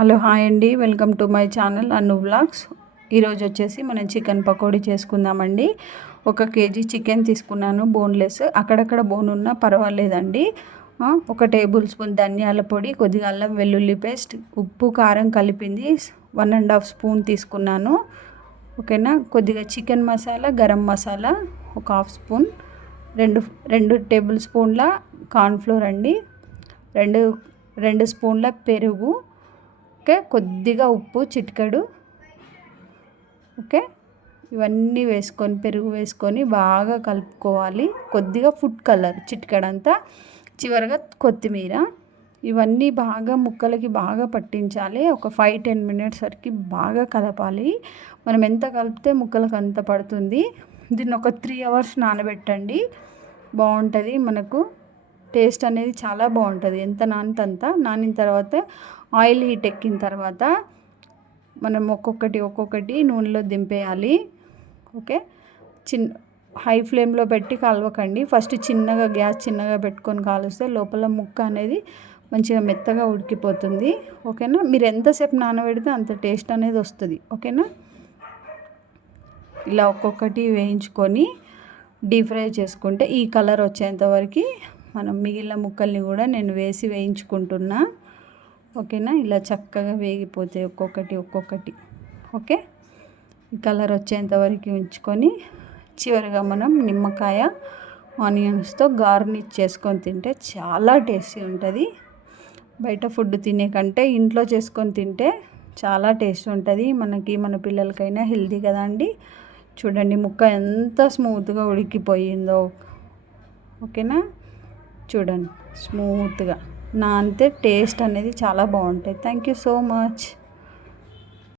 Hello hi అండి, welcome to my channel Annu vlogs. ఈరోజు వచ్చేసి మనం చికెన్ పకోడీ చేసుకుందామండి. 1 కేజీ చికెన్ తీసుకున్నాను, బోన్లెస్. అక్కడక్కడ బోన్ ఉన్నా పర్వాలేదండి. 1 టేబుల్ స్పూన్ ధనియాల పొడి, కొద్దిగా అల్లం వెల్లుల్లి పేస్ట్, ఉప్పు కారం కలిపింది 1.5 స్పూన్ తీసుకున్నాను. ఓకేనా. కొద్దిగా chicken masala, garam masala 1/2 spoon, 2 table స్పూన్ల కార్న్ఫ్లోర్ అండి, 2 స్పూన్ల పెరుగు, ఓకే. కొద్దిగా ఉప్పు చిటికెడు, ఓకే. ఇవన్నీ వేసుకొని పెరుగు వేసుకొని బాగా కలుపుకోవాలి. కొద్దిగా ఫుడ్ కలర్ చిటికెడంతా, చివరగా కొత్తిమీర. ఇవన్నీ బాగా ముక్కలకి బాగా పట్టించాలి. ఒక 5-10 మినిట్స్ వరకు బాగా కలపాలి. మనం ఎంత కలిపితే ముక్కలకు అంత పడుతుంది. దీన్ని ఒక 3 అవర్స్ నానబెట్టండి, బాగుంటుంది. మనకు టేస్ట్ అనేది చాలా బాగుంటుంది. ఎంత నానితే అంత. నానిన తర్వాత ఆయిల్ హీట్ ఎక్కిన తర్వాత మనం ఒక్కొక్కటి నూనెలో దింపేయాలి, ఓకే. హై ఫ్లేమ్లో పెట్టి కాలవకండి. ఫస్ట్ గ్యాస్ చిన్నగా పెట్టుకొని కాలుస్తే లోపల ముక్క అనేది మంచిగా మెత్తగా ఉడికిపోతుంది, ఓకేనా. మీరు ఎంతసేపు నానబెడితే అంత టేస్ట్ అనేది వస్తుంది, ఓకేనా. ఇలా ఒక్కొక్కటి వేయించుకొని డీప్ ఫ్రై చేసుకుంటే ఈ కలర్ వచ్చేంతవరకు మనం మిగిలిన ముక్కల్ని కూడా నేను వేసి వేయించుకుంటున్నా, ఓకేనా. ఇలా చక్కగా వేగిపోతాయి ఒక్కొక్కటి, ఓకే. ఈ కలర్ వచ్చేంతవరకు ఉంచుకొని చివరిగా మనం నిమ్మకాయ ఆనియన్స్తో గార్నిష్ చేసుకొని తింటే చాలా టేస్టీ ఉంటుంది. బయట ఫుడ్ తినే కంటే ఇంట్లో చేసుకొని తింటే చాలా టేస్ట్ ఉంటుంది. మన పిల్లలకైనా హెల్తీ కదా అండి. చూడండి ముక్క ఎంత స్మూత్గా ఉడికిపోయిందో, ఓకేనా. చూడండి స్మూత్గా నానితే టేస్ట్ అనేది చాలా బాగుంటుంది. Thank you so much.